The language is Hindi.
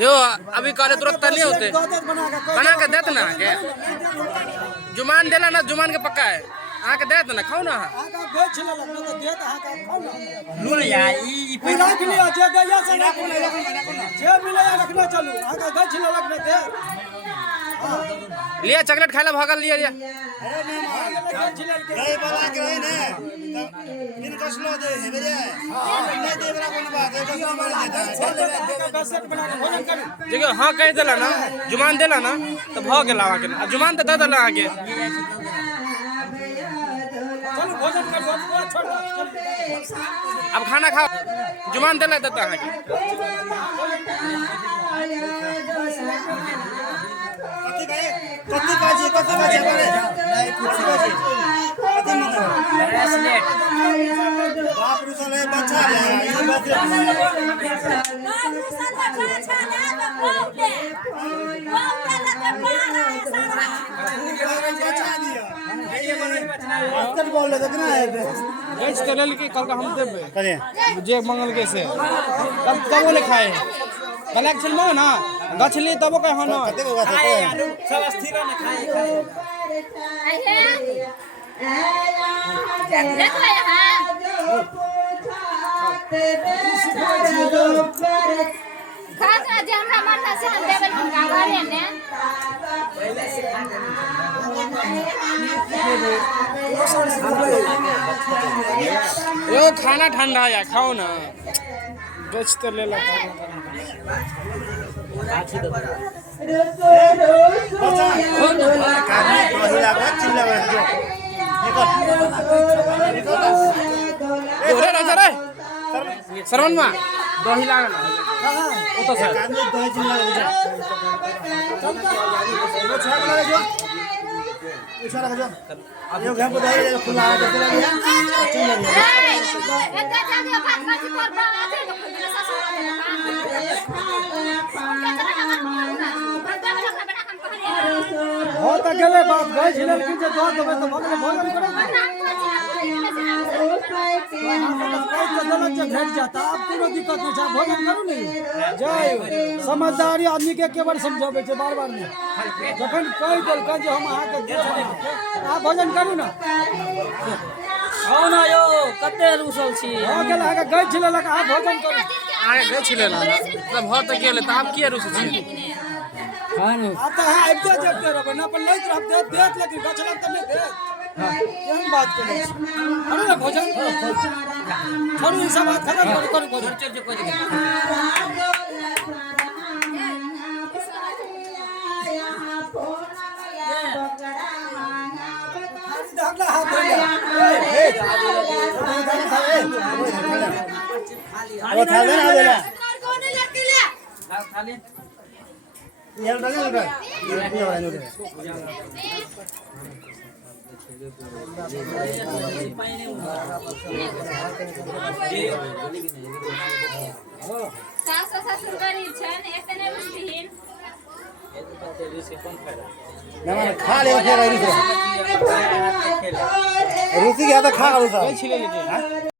यो अभी करे तुरंत नहीं होते बना के देते ना के जुमान देला ना जुमान के पक्का है आके देते ना खाओ ना लो यार ई पूरा के लिए जे दैया से जे मिले रखना चलू आका गछ लगने दे लिया चॉकलेट खाइला भागल लिया लिया गए बाबा के रहे ने इन कसलो दे हेबे नहीं दे बड़ा कोन बात है कसलो मार देता देखो हां कह देला ना जुमान देला ना तो भ गेला आके जुमान तो दे देला आगे चलो भोजन कर छोड़ अब खाना खाओ जुमान देला देता है कति बाजे बारे नहीं कुछ बाजे कति मन ब्रेसलेट बाप रे साले बच्चा ले ये बात आजकल बोल रहे थे ना गैस तेल के कल का हम देबे करे जे मंगल के से तब बोले खाए कलेक्शन में ना गछली तब कह ना कते को बात है सब स्थिर ने खाए देखो यहाँ खास आज हमरा माता से हम देबे गावे ने यो खाना ठंडा या खाओ ना गछ तो ले ला सरवन मा दही लाग ना ओ तो सर यो घर पे दही खुला है तो चला गया एते जाके बात बात कर बा आते तो खुद ससुर हो त गेले बात गए छिलन कि जे दो देबे तो भगले भोजन करे भेट जाता अब कोनो दिक्कत नहीं है भोजन करू नहीं जय समझदारी आदमी के केवल समझाबे छै बार बार नहीं जखन कह देल जे हम अहाँ के देब आ भोजन करू ना आओ ना यो कते रुसल छी हो गेल अहाँ के गए छिलन आ भोजन करू आगे गए छिले ना मतलब हो त गेले त आप किए रुसे छी आता है आइते जबते रहबे ना पर लैत रहब देत लेकिन गछलन त नहीं देत केहन बात करे अरे ना भोजन छोड़ू ई सब बात खत्म करू भोजन चल कोई ढगला हाथ वो था ना बोला कोने लड़के ले खाली ये लगा लगा ये वाला नो सास ससुर गरीब छन एतने बुझथिन ना माने खा ले फिर रुसी गया तो खा रुसा छिले लीजिए